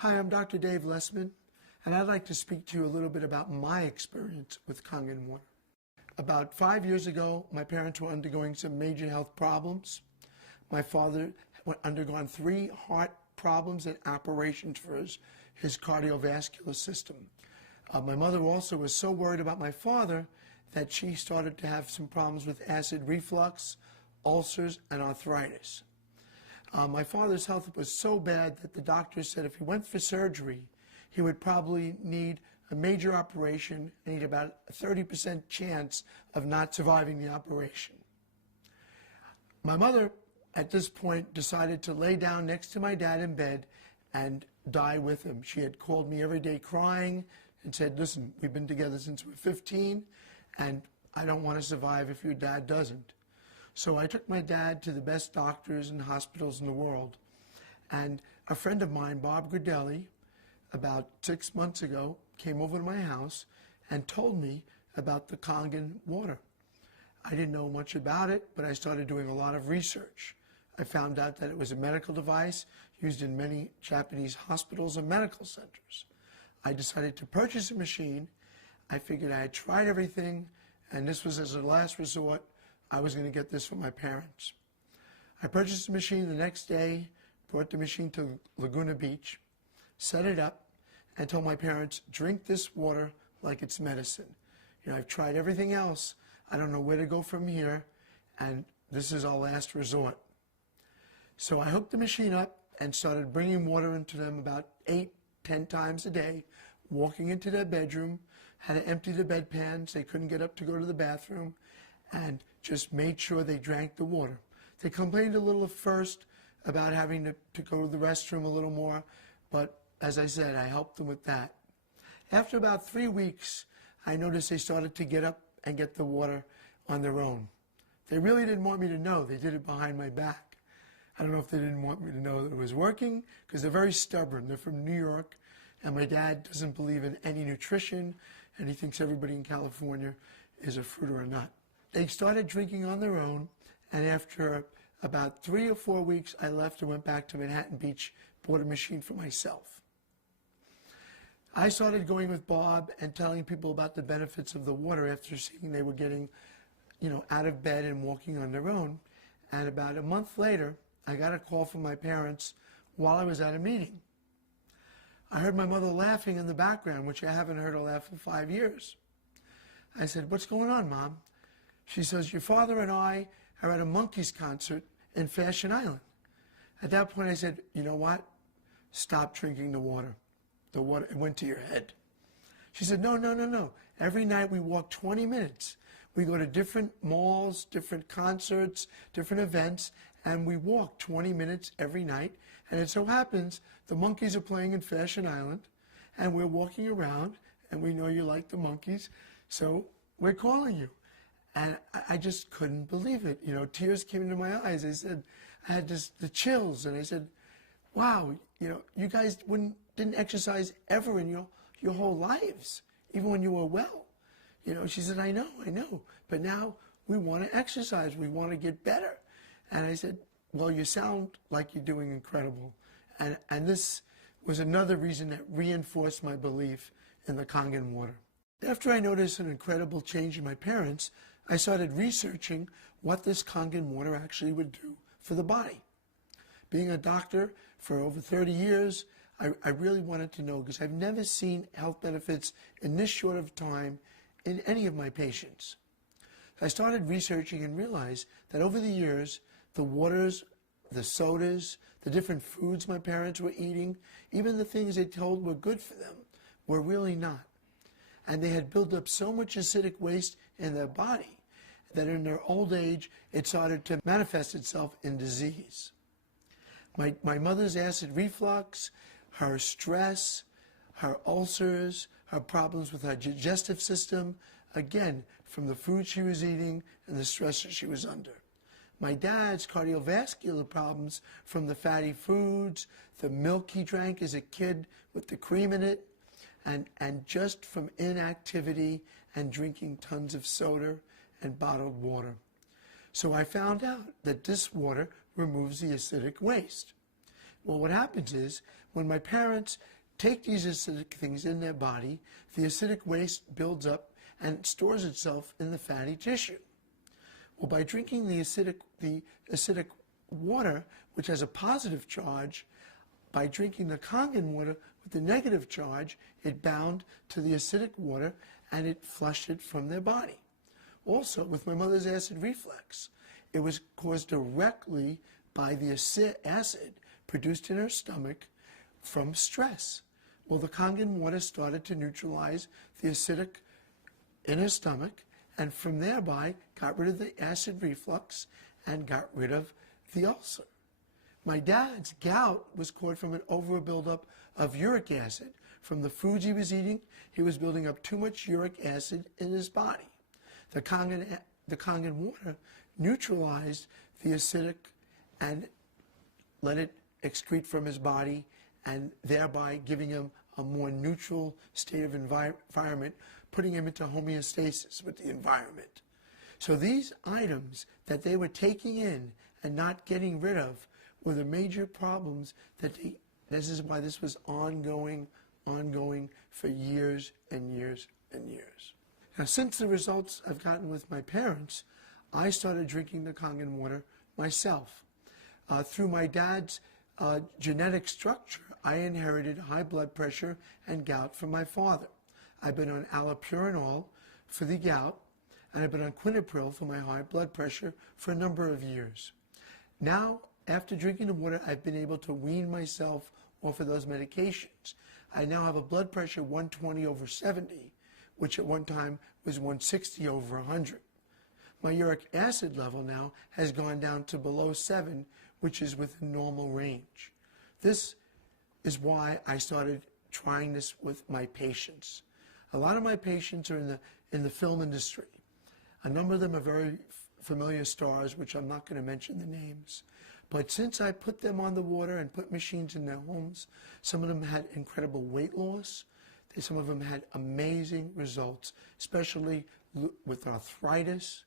Hi, I'm Dr. Dave Lesman, and I'd like to speak to you a little bit about my experience with Kangen water. About 5 years ago, my parents were undergoing some major health problems. My father had undergone 3 heart problems and operations for his cardiovascular system. My mother also was so worried about my father that she started to have some problems with acid reflux, ulcers, and arthritis. My father's health was so bad that the doctors said if he went for surgery, he would probably need a major operation and he'd about a 30% chance of not surviving the operation. My mother, at this point, decided to lay down next to my dad in bed and die with him. She had called me every day crying and said, listen, we've been together since we're 15, and I don't want to survive if your dad doesn't. So I took my dad to the best doctors and hospitals in the world. And a friend of mine, Bob Gridelli, about 6 months ago, came over to my house and told me about the Kangen water. I didn't know much about it, but I started doing a lot of research. I found out that it was a medical device used in many Japanese hospitals and medical centers. I decided to purchase a machine. I figured I had tried everything, and this was as a last resort. I was going to get this for my parents. I purchased the machine the next day, brought the machine to Laguna Beach, set it up, and told my parents, drink this water like it's medicine. You know, I've tried everything else. I don't know where to go from here, and this is our last resort. So I hooked the machine up and started bringing water into them about 8, 10 times a day, walking into their bedroom, had to empty the bedpans. They couldn't get up to go to the bathroom, and just made sure they drank the water. They complained a little at first about having to go to the restroom a little more, but as I said, I helped them with that. After about 3 weeks, I noticed they started to get up and get the water on their own. They really didn't want me to know. They did it behind my back. I don't know if they didn't want me to know that it was working, because they're very stubborn. They're from New York, and my dad doesn't believe in any nutrition, and he thinks everybody in California is a fruit or a nut. They started drinking on their own, and after about 3 or 4 weeks, I left and went back to Manhattan Beach, bought a machine for myself. I started going with Bob and telling people about the benefits of the water after seeing they were getting, out of bed and walking on their own. And about a month later, I got a call from my parents while I was at a meeting. I heard my mother laughing in the background, which I haven't heard her laugh in 5 years. I said, what's going on, Mom? She says, your father and I are at a Monkees concert in Fashion Island. At that point, I said, you know what? Stop drinking the water. The water, it went to your head. She said, no, no, no, no. Every night we walk 20 minutes. We go to different malls, different concerts, different events, and we walk 20 minutes every night. And it so happens the Monkees are playing in Fashion Island, and we're walking around, and we know you like the Monkees, so we're calling you. And I just couldn't believe it. Tears came into my eyes. I said, I had the chills, and I said, wow, you guys didn't exercise ever in your whole lives, even when you were well. She said, I know, but now we want to exercise. We want to get better. And I said, well, you sound like you're doing incredible. And this was another reason that reinforced my belief in the Kangen water. After I noticed an incredible change in my parents, I started researching what this Kangen water actually would do for the body. Being a doctor for over 30 years, I really wanted to know, because I've never seen health benefits in this short of time in any of my patients. I started researching and realized that over the years, the waters, the sodas, the different foods my parents were eating, even the things they told were good for them, were really not. And they had built up so much acidic waste in their body that in their old age, it started to manifest itself in disease. My mother's acid reflux, her stress, her ulcers, her problems with her digestive system, again, from the food she was eating and the stress that she was under. My dad's cardiovascular problems from the fatty foods, the milk he drank as a kid with the cream in it, and just from inactivity and drinking tons of soda and bottled water. So I found out that this water removes the acidic waste. Well, what happens is, When my parents take these acidic things in their body, the acidic waste builds up and stores itself in the fatty tissue. Well, by drinking the acidic water, which has a positive charge, by drinking the Kangen water with the negative charge, it bound to the acidic water and it flushed it from their body. Also, with my mother's acid reflux, it was caused directly by the acid produced in her stomach from stress. Well, the Kangen water started to neutralize the acidic in her stomach, and from thereby got rid of the acid reflux and got rid of the ulcer. My dad's gout was caused from an over buildup of uric acid. From the foods he was eating, he was building up too much uric acid in his body. The Kangen water neutralized the acidic and let it excrete from his body, and thereby giving him a more neutral state of environment, putting him into homeostasis with the environment. So these items that they were taking in and not getting rid of were the major problems this is why this was ongoing for years and years and years. Now, since the results I've gotten with my parents, I started drinking the Kangen water myself. Through my dad's genetic structure, I inherited high blood pressure and gout from my father. I've been on allopurinol for the gout, and I've been on quinapril for my high blood pressure for a number of years. Now, after drinking the water, I've been able to wean myself off of those medications. I now have a blood pressure 120/70, which at one time was 160/100. My uric acid level now has gone down to below 7, which is within normal range. This is why I started trying this with my patients. A lot of my patients are in the film industry. A number of them are very familiar stars, which I'm not going to mention the names. But since I put them on the water and put machines in their homes, some of them had incredible weight loss. Some of them had amazing results, especially with arthritis,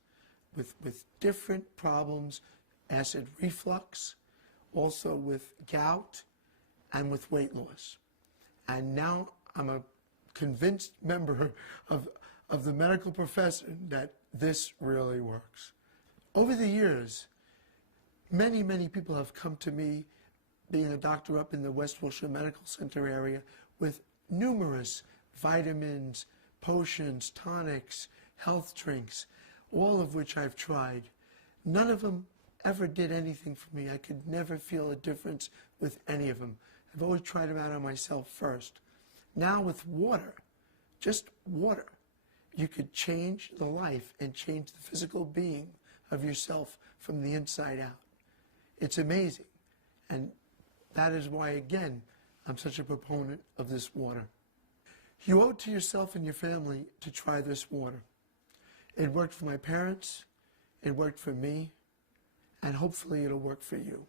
with different problems, acid reflux, also with gout, and with weight loss. And now I'm a convinced member of the medical profession that this really works. Over the years, many, many people have come to me, being a doctor up in the West Wilshire Medical Center area, with numerous vitamins, potions, tonics, health drinks, all of which I've tried. None of them ever did anything for me. I could never feel a difference with any of them. I've always tried them out on myself first. Now with water, just water, you could change the life and change the physical being of yourself from the inside out. It's amazing. And that is why, again, I'm such a proponent of this water. You owe it to yourself and your family to try this water. It worked for my parents, it worked for me, and hopefully it'll work for you.